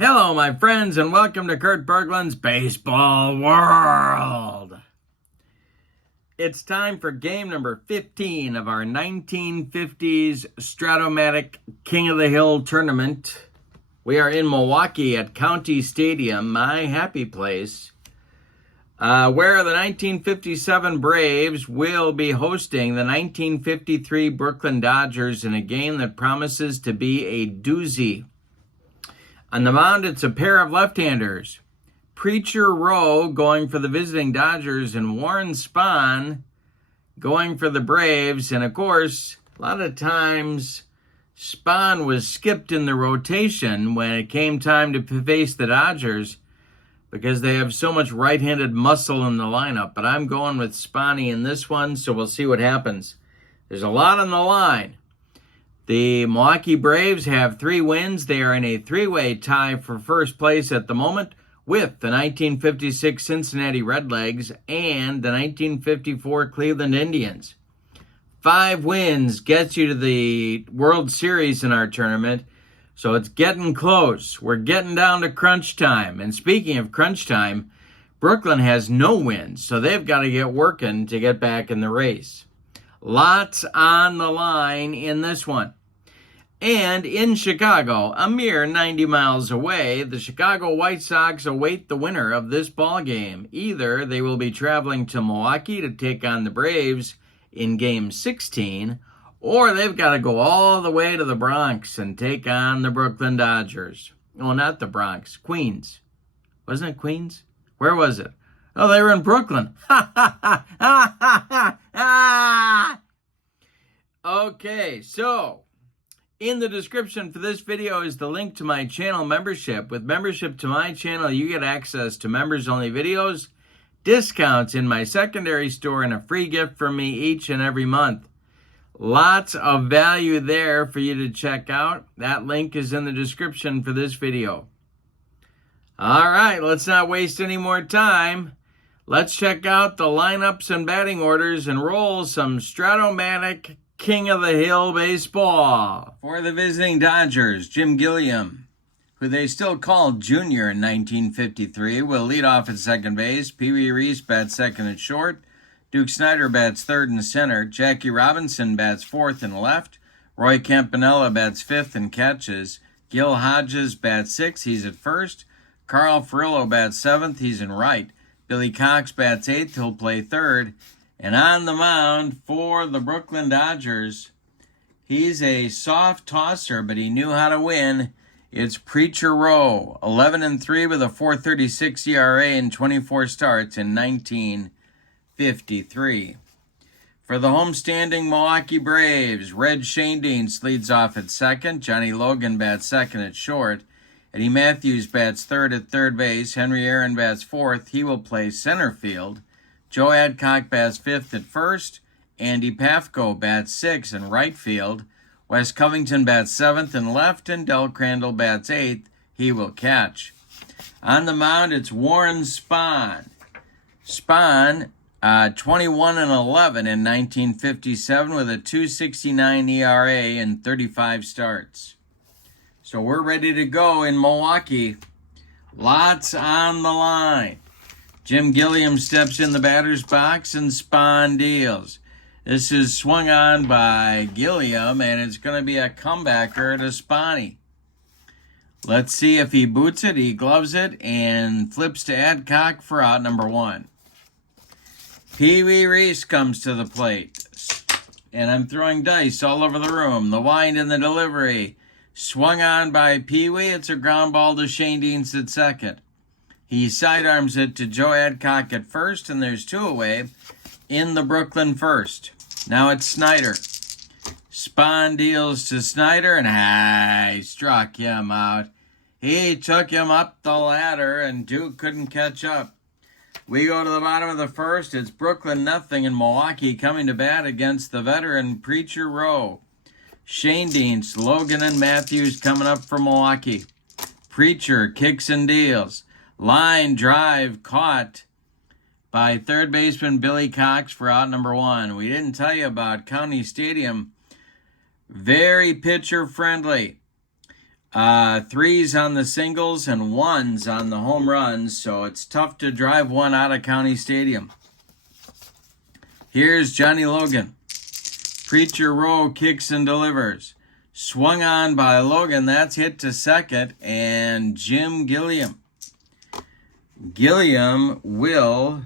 Hello, my friends, and welcome to Kurt Berglund's Baseball World. It's time for game number 15 of our 1950s Strat-O-Matic King of the Hill tournament. We are in Milwaukee at County Stadium, my happy place, where the 1957 Braves will be hosting the 1953 Brooklyn Dodgers in a game that promises to be a doozy. On the mound, it's a pair of left-handers. Preacher Rowe going for the visiting Dodgers and Warren Spahn going for the Braves. And, of course, a lot of times Spahn was skipped in the rotation when it came time to face the Dodgers because they have so much right-handed muscle in the lineup. But I'm going with Spahny in this one, so we'll see what happens. There's a lot on the line. The Milwaukee Braves have 3 wins. They are in a 3-way tie for first place at the moment with the 1956 Cincinnati Redlegs and the 1954 Cleveland Indians. 5 wins gets you to the World Series in our tournament, so it's getting close. We're getting down to crunch time. And speaking of crunch time, Brooklyn has no wins, so they've got to get working to get back in the race. Lots on the line in this one. And in Chicago, a mere 90 miles away, the Chicago White Sox await the winner of this ball game. Either they will be traveling to Milwaukee to take on the Braves in Game 16, or they've got to go all the way to the Bronx and take on the Brooklyn Dodgers. Well, not the Bronx, Queens. Wasn't it Queens? Where was it? Oh, they were in Brooklyn. Okay, so in the description for this video is the link to my channel membership. With membership to my channel, you get access to members-only videos, discounts in my secondary store, and a free gift from me each and every month. Lots of value there for you to check out. That link is in the description for this video. All right, let's not waste any more time. Let's check out the lineups and batting orders and roll some Strat-O-Matic King of the Hill baseball. For the visiting Dodgers, Jim Gilliam, who they still called Junior in 1953, will lead off at second base. Pee Wee Reese bats second and short. Duke Snider bats third and center. Jackie Robinson bats fourth and left. Roy Campanella bats fifth and catches. Gil Hodges bats sixth. He's at first. Carl Furillo bats seventh. He's in right. Billy Cox bats eighth. He'll play third. And on the mound for the Brooklyn Dodgers, he's a soft tosser, but he knew how to win. It's Preacher Rowe, 11-3 with a 4.36 ERA in 24 starts in 1953. For the homestanding Milwaukee Braves, Red Schoendienst leads off at second. Johnny Logan bats second at short. Eddie Matthews bats third at third base. Henry Aaron bats fourth. He will play center field. Joe Adcock bats fifth at first. Andy Pafko bats sixth in right field. Wes Covington bats seventh in left, and Del Crandall bats eighth. He will catch. On the mound, it's Warren Spahn. Spahn, 21-11 in 1957 with a 2.69 ERA in 35 starts. So we're ready to go in Milwaukee. Lots on the line. Jim Gilliam steps in the batter's box and Spahn deals. This is swung on by Gilliam, and it's going to be a comebacker to Spahny. Let's see if he boots it. He gloves it and flips to Adcock for out number 1. Pee Wee Reese comes to the plate, and I'm throwing dice all over the room. The wind and the delivery. Swung on by Pee Wee. It's a ground ball to Schoendienst at second. He sidearms it to Joe Adcock at first, and there's 2 away in the Brooklyn first. Now it's Snider. Spahn deals to Snider, and he struck him out. He took him up the ladder, and Duke couldn't catch up. We go to the bottom of the first. It's Brooklyn nothing, and Milwaukee coming to bat against the veteran Preacher Rowe. Schoendienst, Logan, and Matthews coming up for Milwaukee. Preacher kicks and deals. Line drive caught by third baseman Billy Cox for out number 1. We didn't tell you about County Stadium. Very pitcher friendly. Threes on the singles and ones on the home runs, so it's tough to drive one out of County Stadium. Here's Johnny Logan. Preacher Rowe kicks and delivers. Swung on by Logan. That's hit to second. And Jim Gilliam. Gilliam will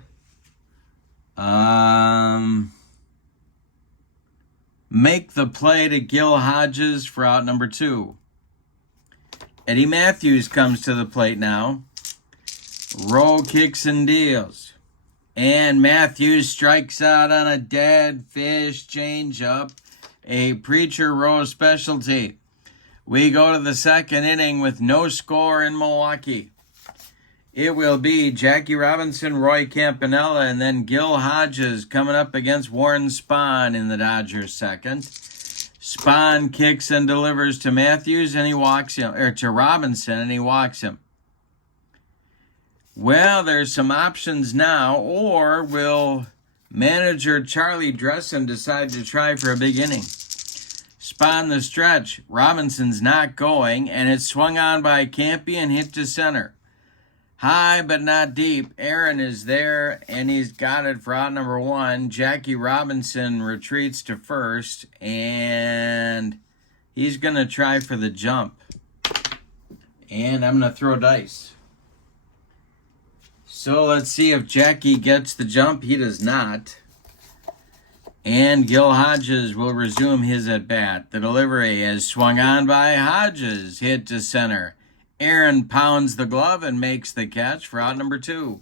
make the play to Gil Hodges for out number 2. Eddie Matthews comes to the plate now. Rowe kicks and deals. And Matthews strikes out on a dead fish changeup, a Preacher Rowe specialty. We go to the second inning with no score in Milwaukee. It will be Jackie Robinson, Roy Campanella, and then Gil Hodges coming up against Warren Spahn in the Dodgers second. Spahn kicks and delivers to Matthews, and he walks him, or to Robinson, and he walks him. Well, there's some options now, or will manager Charlie Dressen decide to try for a big inning? Spahn the stretch. Robinson's not going, and it's swung on by Campy and hit to center. High but not deep. Aaron is there, and he's got it for out number 1. Jackie Robinson retreats to first, and he's going to try for the jump. And I'm going to throw dice. So let's see if Jackie gets the jump. He does not. And Gil Hodges will resume his at-bat. The delivery is swung on by Hodges. Hit to center. Aaron pounds the glove and makes the catch for out number 2.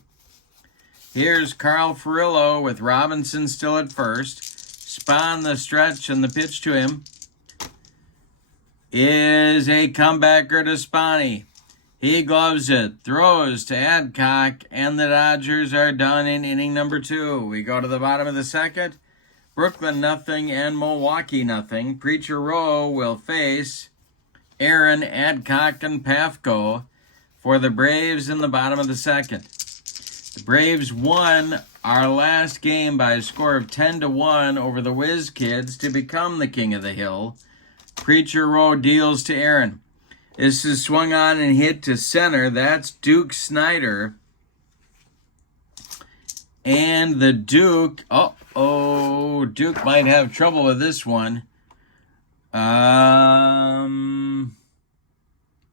Here's Carl Furillo with Robinson still at first. Spahn the stretch, and the pitch to him is a comebacker to Spahny. He gloves it, throws to Adcock, and the Dodgers are done in inning number 2. We go to the bottom of the second. Brooklyn nothing and Milwaukee nothing. Preacher Rowe will face Aaron, Adcock, and Pafko for the Braves in the bottom of the second. The Braves won our last game by a score of 10-1 over the Whiz Kids to become the king of the hill. Preacher Rowe deals to Aaron. This is swung on and hit to center. That's Duke Snyder. And the Duke, Duke might have trouble with this one.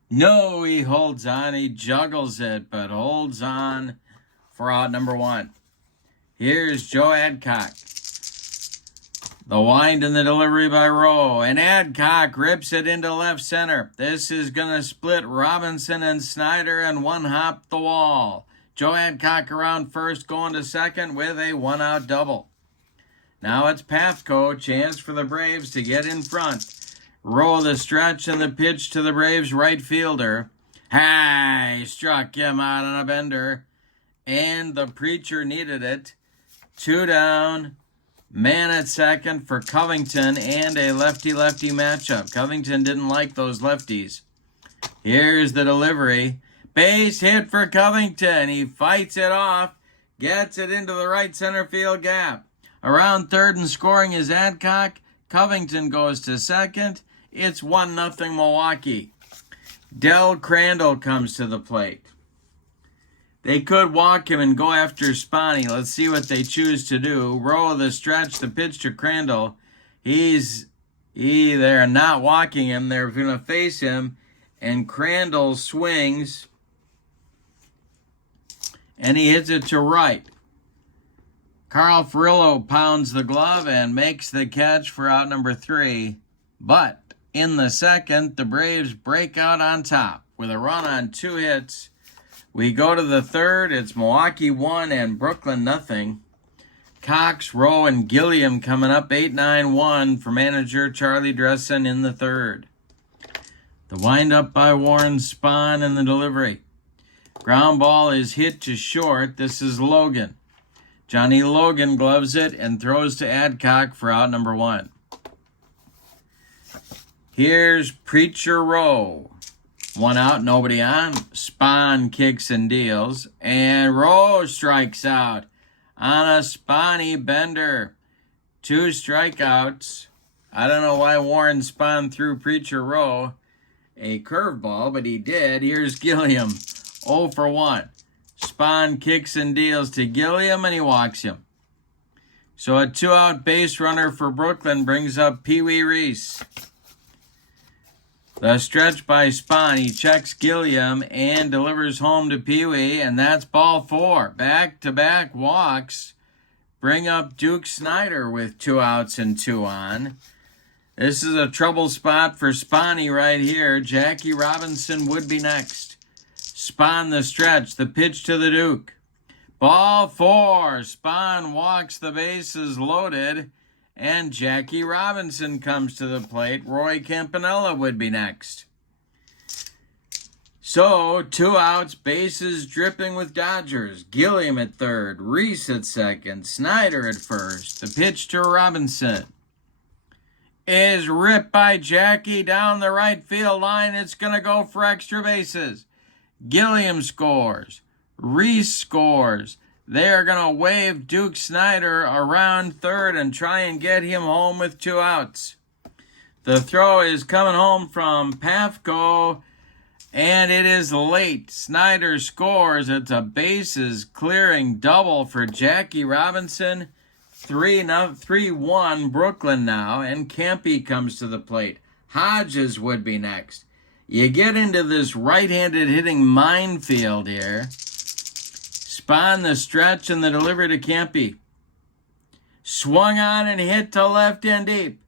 No, he holds on. He juggles it, but holds on for out number 1. Here's Joe Adcock. The wind and the delivery by Rowe. And Adcock rips it into left center. This is going to split Robinson and Snyder and one hop the wall. Joe Adcock around first, going to second with a one-out double. Now it's Pafko, chance for the Braves to get in front. Rowe the stretch and the pitch to the Braves right fielder. Hey, struck him out on a bender. And the Preacher needed it. 2 down. Man at second for Covington and a lefty-lefty matchup. Covington didn't like those lefties. Here's the delivery. Base hit for Covington. He fights it off. Gets it into the right center field gap. Around third and scoring is Adcock. Covington goes to second. It's 1-0 Milwaukee. Del Crandall comes to the plate. They could walk him and go after Spahny. Let's see what they choose to do. Rowe the stretch, the pitch to Crandall. They're not walking him. They're going to face him. And Crandall swings. And he hits it to right. Carl Furillo pounds the glove and makes the catch for out number 3. But in the second, the Braves break out on top with a run on 2 hits. We go to the third. It's Milwaukee 1 and Brooklyn nothing. Cox, Rowe, and Gilliam coming up 8-9-1 for manager Charlie Dressen in the third. The windup by Warren Spahn and the delivery. Ground ball is hit to short. This is Logan. Johnny Logan gloves it and throws to Adcock for out number 1. Here's Preacher Rowe. 1 out, nobody on. Spahn kicks and deals. And Rowe strikes out on a Spahny bender. 2 strikeouts. I don't know why Warren Spahn threw Preacher Rowe. a curveball, but he did. Here's Gilliam, 0 for 1. Spahn kicks and deals to Gilliam, and he walks him. So a 2-out base runner for Brooklyn brings up Pee Wee Reese. The stretch by Spahn. He checks Gilliam and delivers home to Pee Wee, and that's ball 4. Back-to-back walks bring up Duke Snider with 2 outs and 2 on. This is a trouble spot for Spahny right here. Jackie Robinson would be next. Spahn the stretch, the pitch to the Duke. Ball 4. Spahn walks the bases loaded, and Jackie Robinson comes to the plate. Roy Campanella would be next. So, 2 outs, bases dripping with Dodgers. Gilliam at third, Reese at second, Snider at first. The pitch to Robinson is ripped by Jackie down the right field line. It's going to go for extra bases. Gilliam scores. Reese scores. They are going to wave Duke Snider around third and try and get him home with 2 outs. The throw is coming home from Pafko, and it is late. Snider scores. It's a bases clearing double for Jackie Robinson. 3-1 Brooklyn now, and Campy comes to the plate. Hodges would be next. You get into this right-handed hitting minefield here. Spahn the stretch and the delivery to Campy. Swung on and hit to left and deep.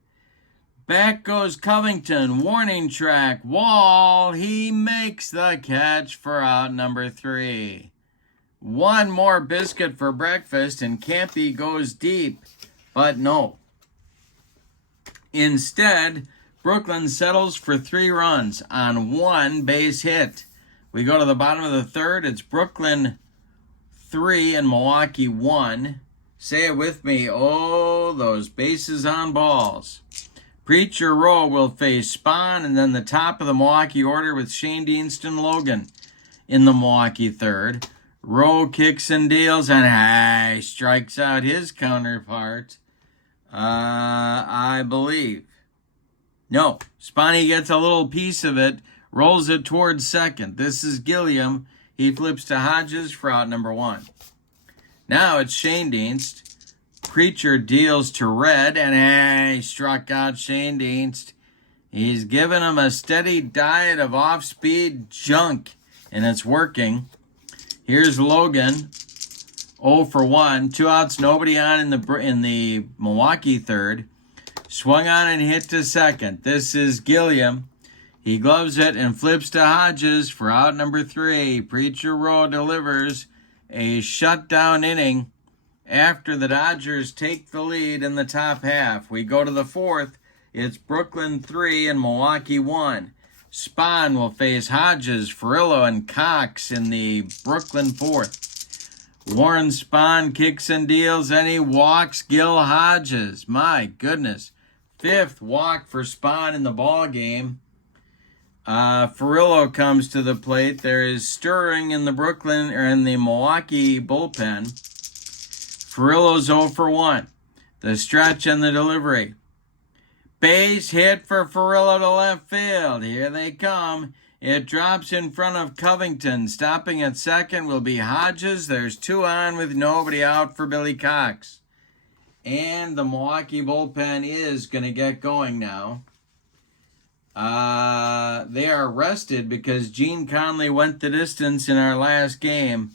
Back goes Covington. Warning track. Wall. He makes the catch for out number 3. One more biscuit for breakfast, and Campy goes deep. But no. Instead, Brooklyn settles for 3 runs on 1 base hit. We go to the bottom of the third. It's Brooklyn 3 and Milwaukee 1. Say it with me. Oh, those bases on balls. Preacher Rowe will face Spahn, and then the top of the Milwaukee order with Shane Deanston Logan in the Milwaukee third. Rowe kicks and deals, and strikes out his counterpart. I believe. No, Spahny gets a little piece of it, rolls it towards second. This is Gilliam. He flips to Hodges for out number 1. Now it's Shane Dienst. Preacher deals to Red, and he struck out Shane Dienst. He's given him a steady diet of off-speed junk, and it's working. Here's Logan, 0 for 1. 2 outs, nobody on in the Milwaukee third. Swung on and hit to second. This is Gilliam. He gloves it and flips to Hodges for out number 3. Preacher Rowe delivers a shutdown inning after the Dodgers take the lead in the top half. We go to the fourth. It's Brooklyn 3 and Milwaukee 1. Spahn will face Hodges, Furillo, and Cox in the Brooklyn fourth. Warren Spahn kicks and deals, and he walks Gil Hodges. My goodness. 5th walk for Spahn in the ball game. Furillo comes to the plate. There is stirring in the Milwaukee bullpen. Furillo's 0 for 1. The stretch and the delivery. Base hit for Furillo to left field. Here they come. It drops in front of Covington. Stopping at second will be Hodges. There's 2 on with nobody out for Billy Cox. And the Milwaukee bullpen is going to get going now. They are rested because Gene Conley went the distance in our last game.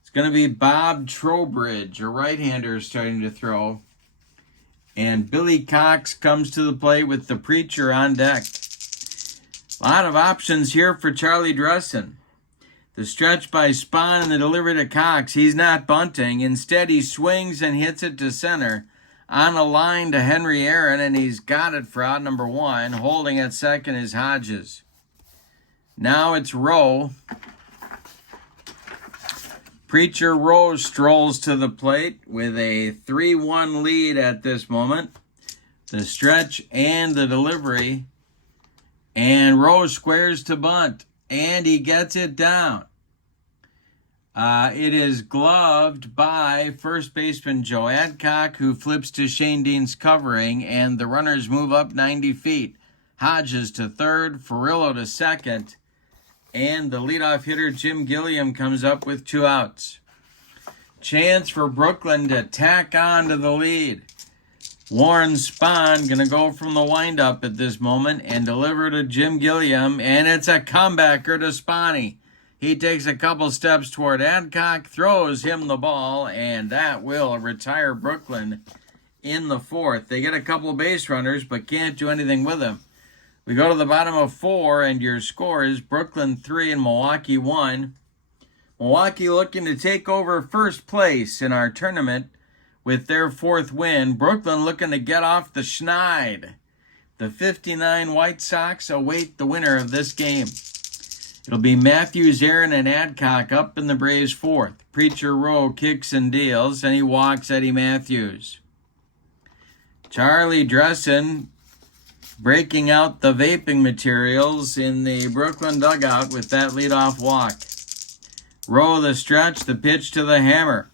It's going to be Bob Trowbridge, a right-hander, starting to throw. And Billy Cox comes to the plate with the preacher on deck. A lot of options here for Charlie Dressen. The stretch by Spahn and the delivery to Cox. He's not bunting. Instead, he swings and hits it to center. On a line to Henry Aaron, and he's got it for out number 1. Holding at second is Hodges. Now it's Rowe. Preacher Rowe strolls to the plate with a 3-1 lead at this moment. The stretch and the delivery. And Rowe squares to bunt. And he gets it down. It is gloved by first baseman Joe Adcock, who flips to Shane Dean's covering, and the runners move up 90 feet. Hodges to third, Ferrillo to second, and the leadoff hitter, Jim Gilliam, comes up with 2 outs. Chance for Brooklyn to tack on to the lead. Warren Spahn going to go from the windup at this moment and deliver to Jim Gilliam, and it's a comebacker to Spahny. He takes a couple steps toward Adcock, throws him the ball, and that will retire Brooklyn in the 4th. They get a couple base runners, but can't do anything with them. We go to the bottom of 4, and your score is Brooklyn 3 and Milwaukee 1. Milwaukee looking to take over first place in our tournament with their 4th win. Brooklyn looking to get off the schneid. The 59 White Sox await the winner of this game. It'll be Matthews, Aaron, and Adcock up in the Braves' 4th. Preacher Rowe kicks and deals, and he walks Eddie Matthews. Charlie Dressen breaking out the vaping materials in the Brooklyn dugout with that leadoff walk. Rowe the stretch, the pitch to the hammer.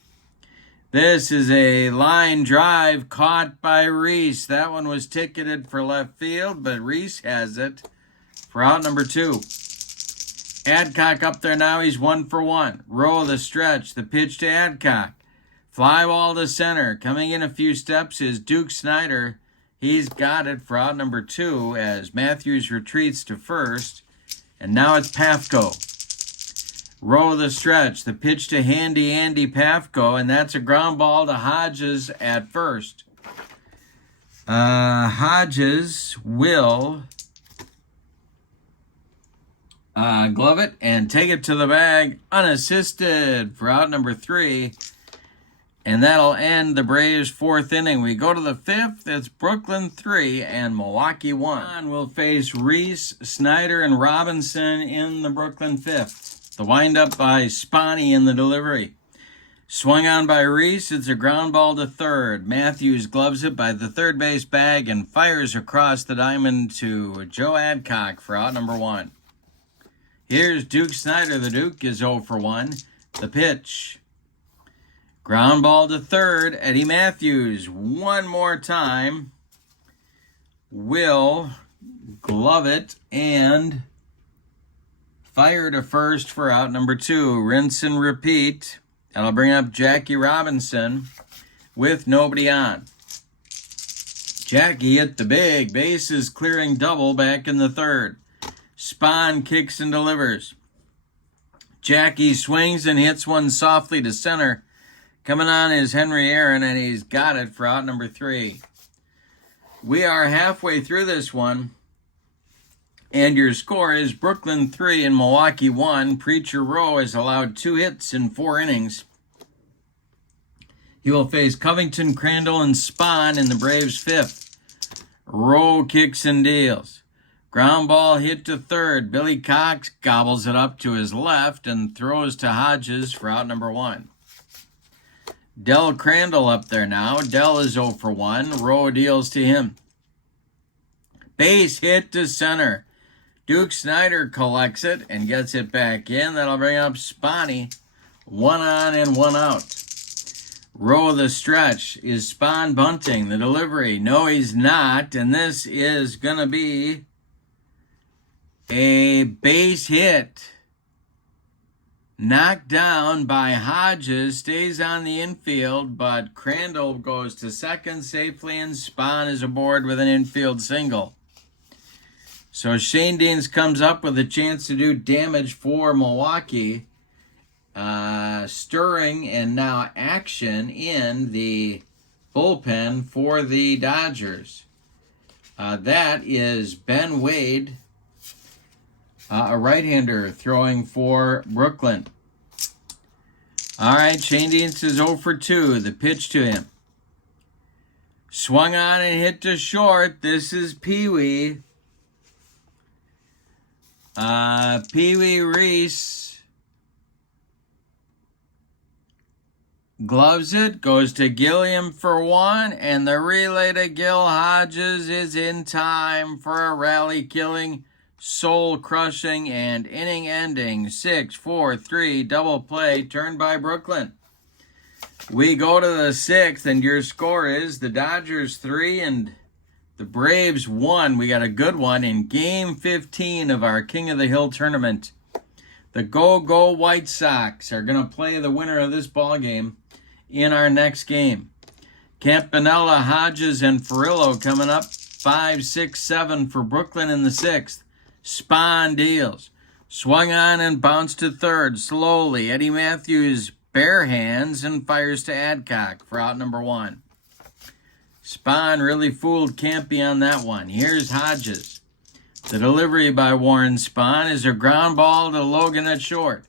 This is a line drive caught by Reese. That one was ticketed for left field, but Reese has it for out number 2. Adcock up there now. He's 1 for 1. Rowe the stretch, the pitch to Adcock. Fly ball to center. Coming in a few steps is Duke Snyder. He's got it for out number 2 as Matthews retreats to first. And now it's Pafko. Rowe the stretch, the pitch to Handy Andy Pafko, and that's a ground ball to Hodges at first. Hodges will glove it and take it to the bag unassisted for out number 3. And that'll end the Braves' 4th inning. We go to the 5th. It's Brooklyn 3 and Milwaukee 1. We'll face Reese, Snyder, and Robinson in the Brooklyn 5th. The windup by Spahny in the delivery. Swung on by Reese. It's a ground ball to third. Matthews gloves it by the third base bag and fires across the diamond to Joe Adcock for out number 1. Here's Duke Snyder. The Duke is 0 for 1. The pitch. Ground ball to third. Eddie Matthews one more time will glove it and fire to first for out number 2. Rinse and repeat. That'll bring up Jackie Robinson with nobody on. Jackie hit the big bases clearing double back in the 3rd. Spahn kicks and delivers. Jackie swings and hits one softly to center. Coming on is Henry Aaron, and he's got it for out number 3. We are halfway through this one. And your score is Brooklyn 3 and Milwaukee 1. Preacher Rowe has allowed 2 hits in 4 innings. He will face Covington, Crandall, and Spahn in the Braves' 5th. Rowe kicks and deals. Ground ball hit to third. Billy Cox gobbles it up to his left and throws to Hodges for out number 1. Del Crandall up there now. Del is 0 for 1. Rowe deals to him. Base hit to center. Duke Snyder collects it and gets it back in. That'll bring up Spahny. 1 on and 1 out. Rowe the stretch. Is Spahn bunting? The delivery. No, he's not. And this is going to be a base hit. Knocked down by Hodges. Stays on the infield, but Crandall goes to second safely, and Spahn is aboard with an infield single. So Shane Deans comes up with a chance to do damage for Milwaukee. Stirring and now action in the bullpen for the Dodgers. That is Ben Wade, a right-hander throwing for Brooklyn. All right, Shane Deans is 0 for 2. The pitch to him. Swung on and hit to short. This is Pee-wee. Pee-wee Reese gloves it, goes to Gilliam for 1, and the relay to Gil Hodges is in time for a rally-killing, soul-crushing, and inning-ending 6-4-3 double play turned by Brooklyn. We go to the 6th, and your score is the Dodgers 3 and The Braves won. We got a good one in Game 15 of our King of the Hill tournament. The Go White Sox are going to play the winner of this ball game in our next game. Campanella, Hodges, and Ferrillo coming up. 5, 6, 7 for Brooklyn in the 6th. Spahn deals. Swung on and bounced to third slowly. Eddie Matthews bare hands and fires to Adcock for out number 1. Spahn really fooled Campy on that one. Here's Hodges. The delivery by Warren Spahn is a ground ball to Logan at short.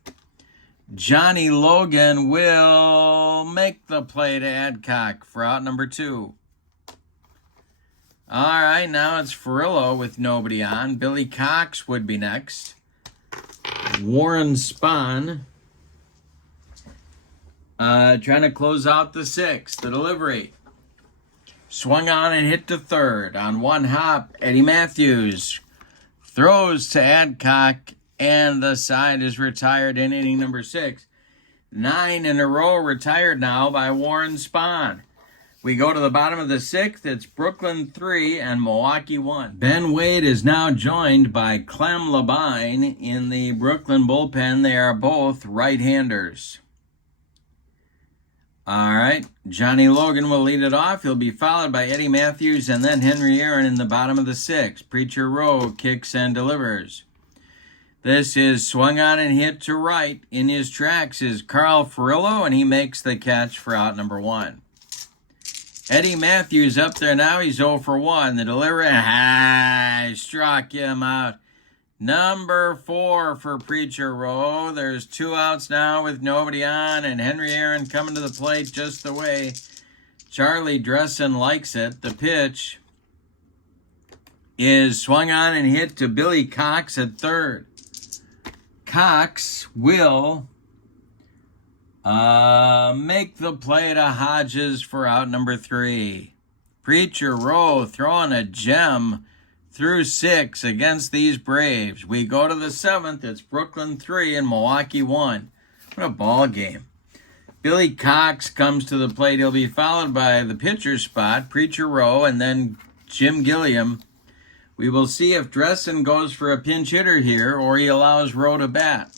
Johnny Logan will make the play to Adcock for out number 2. All right, now it's Ferrillo with nobody on. Billy Cox would be next. Warren Spahn trying to close out the 6th. The delivery. Swung on and hit to third. On one hop, Eddie Matthews throws to Adcock, and the side is retired in inning number 6. 9 in a row retired now by Warren Spahn. We go to the bottom of the 6th. It's Brooklyn 3 and Milwaukee 1. Ben Wade is now joined by Clem Labine in the Brooklyn bullpen. They are both right-handers. All right, Johnny Logan will lead it off. He'll be followed by Eddie Matthews and then Henry Aaron in the bottom of the 6th. Preacher Rowe kicks and delivers. This is swung on and hit to right. In his tracks is Carl Ferrillo, and he makes the catch for out number 1. Eddie Matthews up there now. He's 0 for 1. The delivery, struck him out. Number 4 for Preacher Rowe. There's 2 outs now with nobody on, and Henry Aaron coming to the plate just the way Charlie Dressen likes it. The pitch is swung on and hit to Billy Cox at third. Cox will make the play to Hodges for out number 3. Preacher Rowe throwing a gem through 6 against these Braves. We go to the 7th. It's Brooklyn 3 and Milwaukee 1. What a ball game. Billy Cox comes to the plate. He'll be followed by the pitcher spot, Preacher Rowe, and then Jim Gilliam. We will see if Dressen goes for a pinch hitter here or he allows Rowe to bat.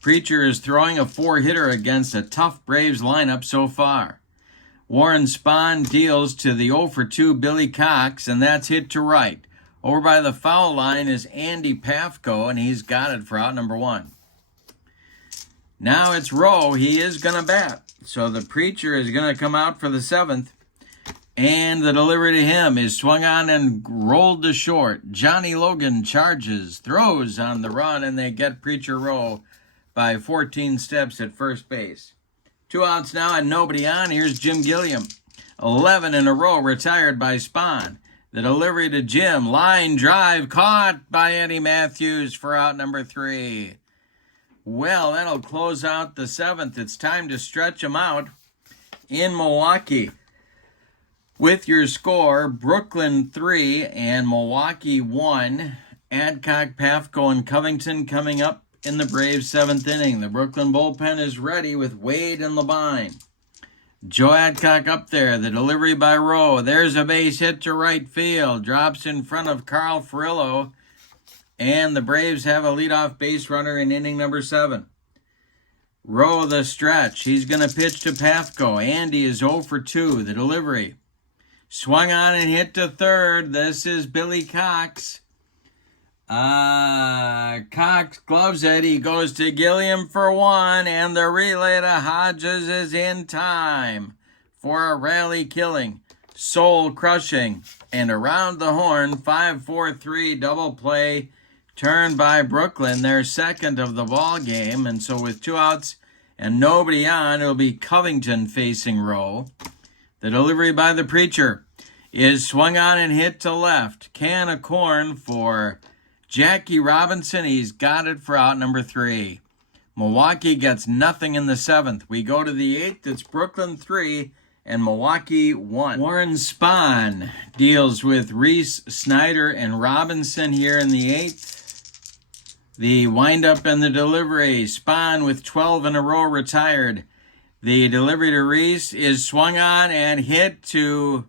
Preacher is throwing a 4-hitter against a tough Braves lineup so far. Warren Spahn deals to the 0 for 2 Billy Cox, and that's hit to right. Over by the foul line is Andy Pafko, and he's got it for out number 1. Now it's Rowe. He is going to bat. So the Preacher is going to come out for the 7th. And the delivery to him is swung on and rolled to short. Johnny Logan charges, throws on the run, and they get Preacher Rowe by 14 steps at first base. 2 outs now and nobody on. Here's Jim Gilliam. 11 in a row retired by Spahn. The delivery to Jim. Line drive caught by Eddie Matthews for out number 3. Well, that'll close out the 7th. It's time to stretch them out in Milwaukee. With your score, Brooklyn 3 and Milwaukee 1. Adcock, Pafko, and Covington coming up in the Braves' 7th inning. The Brooklyn bullpen is ready with Wade and Labine. Joe Adcock up there. The delivery by Rowe. There's a base hit to right field. Drops in front of Carl Ferrillo. And the Braves have a leadoff base runner in inning number 7. Rowe the stretch. He's going to pitch to Pafko. Andy is 0 for 2. The delivery. Swung on and hit to third. This is Billy Cox. Cox gloves it. He goes to Gilliam for 1, and the relay to Hodges is in time for a rally killing, soul crushing, and around the horn 5-4-3 double play turned by Brooklyn, their 2nd of the ball game. And so with 2 outs and nobody on, it'll be Covington facing Rowe. The delivery by the Preacher is swung on and hit to left. Can of corn for Jackie Robinson. He's got it for out number 3. Milwaukee gets nothing in the 7th. We go to the 8th. It's Brooklyn 3 and Milwaukee 1. Warren Spahn deals with Reese, Snyder, and Robinson here in the 8th. The windup and the delivery. Spahn with 12 in a row retired. The delivery to Reese is swung on and hit to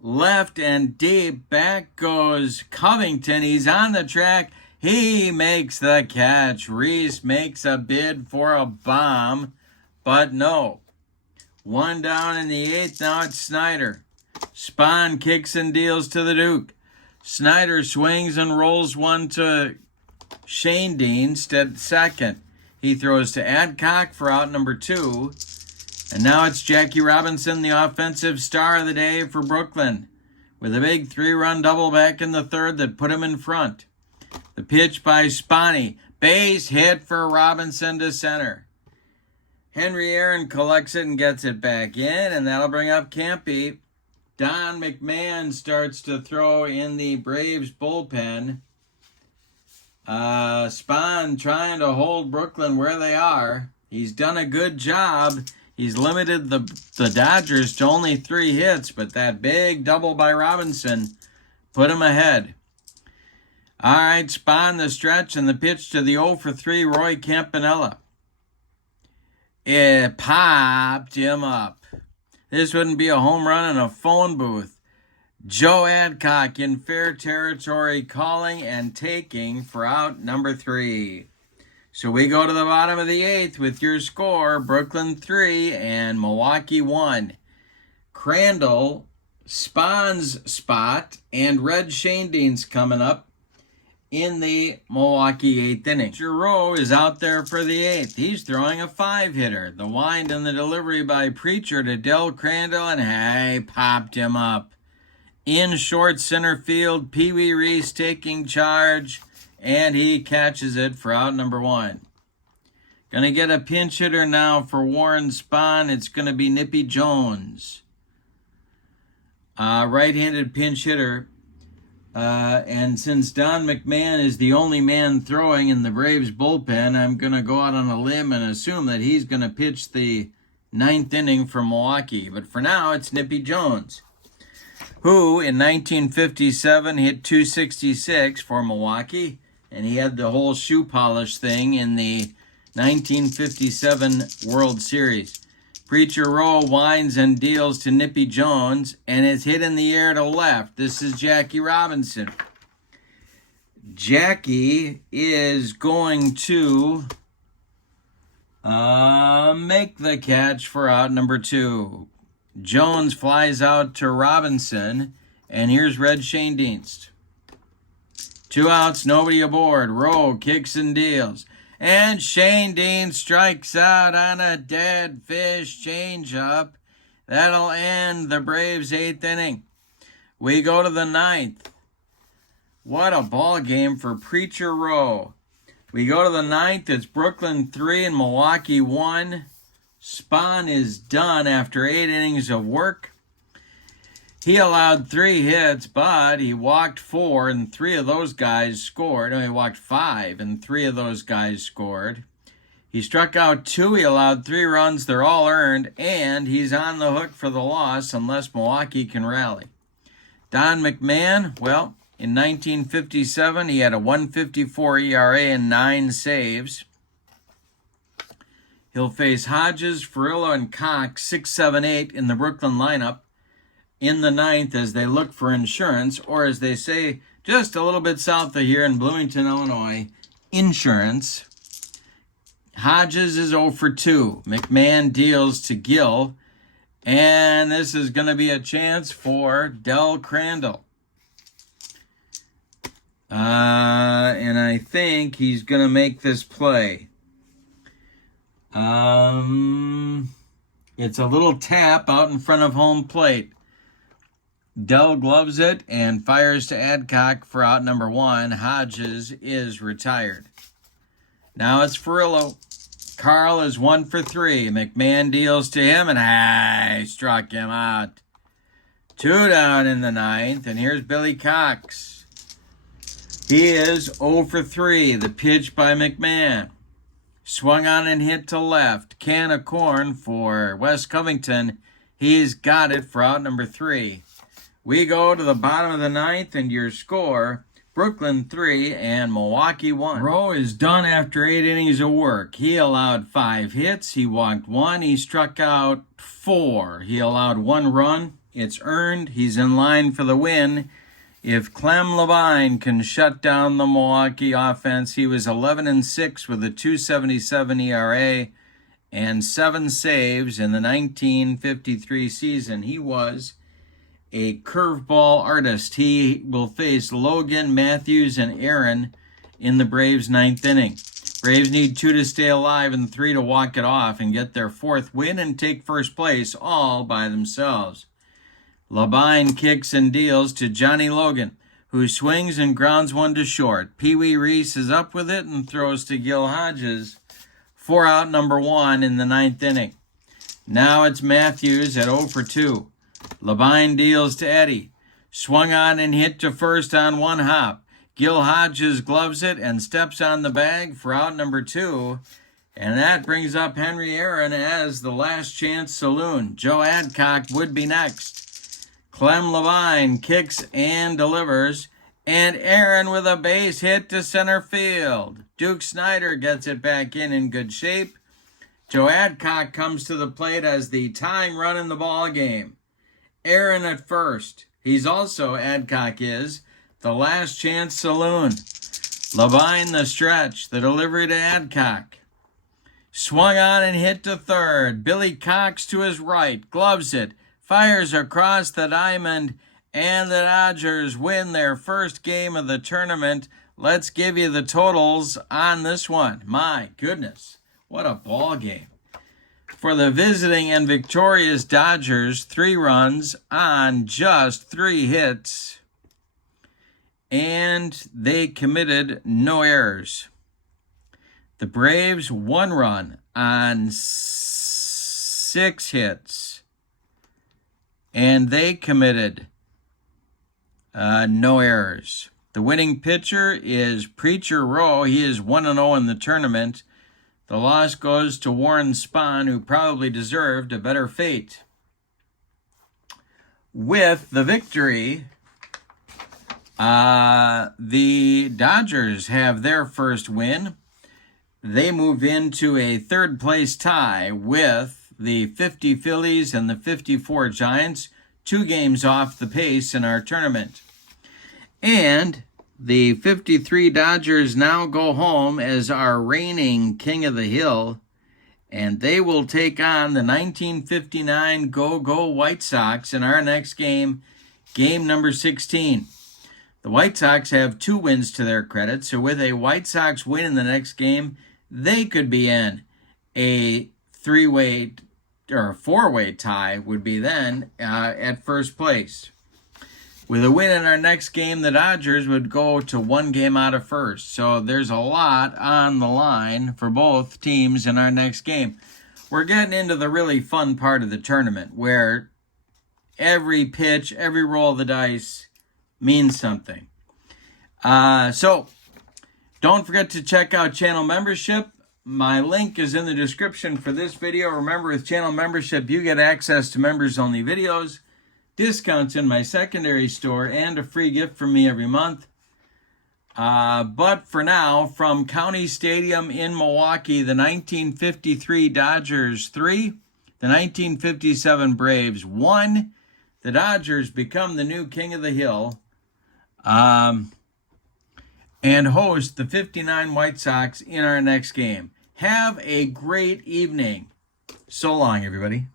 left and deep. Back goes Covington. He's on the track. He makes the catch. Reese makes a bid for a bomb, but no. One down in the 8th. Now it's Snyder. Spahn kicks and deals to the Duke. Snyder swings and rolls one to Shane Dean, second. He throws to Adcock for out number 2. And now it's Jackie Robinson, the offensive star of the day for Brooklyn, with a big 3-run double back in the 3rd that put him in front. The pitch by Spahn. Base hit for Robinson to center. Henry Aaron collects it and gets it back in, and that'll bring up Campy. Don McMahon starts to throw in the Braves bullpen. Spahn trying to hold Brooklyn where they are. He's done a good job. He's limited the Dodgers to only 3 hits, but that big double by Robinson put him ahead. All right, Spahn the stretch and the pitch to the 0-for-3 Roy Campanella. It popped him up. This wouldn't be a home run in a phone booth. Joe Adcock in fair territory, calling and taking for out number 3. So we go to the bottom of the 8th with your score: Brooklyn 3 and Milwaukee 1. Crandall, Spahn's spot, and Red Shane Dean's coming up in the Milwaukee 8th inning. Giroux is out there for the 8th. He's throwing a 5-hitter. The wind and the delivery by Preacher to Del Crandall, and hey, popped him up. In short center field, Pee Wee Reese taking charge, and he catches it for out number 1. Gonna get a pinch hitter now for Warren Spahn. It's gonna be Nippy Jones. Right-handed pinch hitter. And since Don McMahon is the only man throwing in the Braves bullpen, I'm going to go out on a limb and assume that he's going to pitch the 9th inning for Milwaukee. But for now, it's Nippy Jones, who in 1957 hit .266 for Milwaukee, and he had the whole shoe polish thing in the 1957 World Series. Preacher Rowe winds and deals to Nippy Jones, and it's hit in the air to left. This is Jackie Robinson. Jackie is going to make the catch for out number 2. Jones flies out to Robinson, and here's Red Shane Dienst. 2 outs, nobody aboard. Rowe kicks and deals. And Shane Dean strikes out on a dead fish changeup. That'll end the Braves' 8th inning. We go to the 9th. What a ball game for Preacher Rowe. We go to the 9th. It's Brooklyn 3 and Milwaukee 1. Spahn is done after 8 innings of work. He allowed 3 hits, but he walked 4, and 3 of those guys scored. No, he walked 5, and 3 of those guys scored. He struck out 2. He allowed 3 runs. They're all earned, and he's on the hook for the loss unless Milwaukee can rally. Don McMahon, well, in 1957, he had a 1.54 ERA and 9 saves. He'll face Hodges, Furillo, and Cox, 6, 7, 8 in the Brooklyn lineup in the 9th as they look for insurance, or as they say just a little bit south of here in Bloomington, Illinois, insurance. Hodges is 0 for 2. McMahon deals to Gill, and this is going to be a chance for Del Crandall. And I think he's going to make this play. It's a little tap out in front of home plate. Dell gloves it and fires to Adcock for out number 1. Hodges is retired. Now it's Furillo. Carl is 1 for 3. McMahon deals to him, and struck him out. 2 down in the 9th, and here's Billy Cox. He is 0 for 3. The pitch by McMahon. Swung on and hit to left. Can of corn for Wes Covington. He's got it for out number 3. We go to the bottom of the 9th, and your score, Brooklyn 3 and Milwaukee 1. Rowe is done after 8 innings of work. He allowed 5 hits. He walked 1. He struck out 4. He allowed 1 run. It's earned. He's in line for the win. If Clem Levine can shut down the Milwaukee offense, he was 11-6 with a 2.77 ERA and 7 saves in the 1953 season. He was a curveball artist. He will face Logan, Matthews, and Aaron in the Braves' 9th inning. Braves need 2 to stay alive and 3 to walk it off and get their 4th win and take first place all by themselves. Levine kicks and deals to Johnny Logan, who swings and grounds one to short. Pee Wee Reese is up with it and throws to Gil Hodges. 4 out number 1 in the 9th inning. Now it's Matthews at 0 for 2. Levine deals to Eddie. Swung on and hit to first on one hop. Gil Hodges gloves it and steps on the bag for out number 2. And that brings up Henry Aaron as the last chance saloon. Joe Adcock would be next. Clem Levine kicks and delivers. And Aaron with a base hit to center field. Duke Snyder gets it back in good shape. Joe Adcock comes to the plate as the tying run in the ball game. Aaron at first. He's also, Adcock is, the last chance saloon. Levine the stretch. The delivery to Adcock. Swung on and hit to third. Billy Cox to his right. Gloves it. Fires across the diamond. And the Dodgers win their first game of the tournament. Let's give you the totals on this one. My goodness, what a ball game. For the visiting and victorious Dodgers, 3 runs on just 3 hits. And they committed no errors. The Braves, 1 run on 6 hits. And they committed no errors. The winning pitcher is Preacher Rowe. He is 1-0 in the tournament. The loss goes to Warren Spahn, who probably deserved a better fate. With the victory, the Dodgers have their first win. They move into a third-place tie with the 50 Phillies and the 54 Giants, 2 games off the pace in our tournament. And the 53 Dodgers now go home as our reigning King of the Hill, and they will take on the 1959 Go-Go White Sox in our next game, game number 16. The White Sox have 2 wins to their credit, so with a White Sox win in the next game, they could be in a 3-way or 4-way tie would be then at first place. With a win in our next game, the Dodgers would go to 1 game out of first. So there's a lot on the line for both teams in our next game. We're getting into the really fun part of the tournament where every pitch, every roll of the dice means something. So don't forget to check out channel membership. My link is in the description for this video. Remember, with channel membership, you get access to members-only videos, discounts in my secondary store, and a free gift from me every month. But for now, from County Stadium in Milwaukee, the 1953 Dodgers 3, the 1957 Braves 1. The Dodgers become the new King of the Hill and host the 59 White Sox in our next game. Have a great evening. So long, everybody.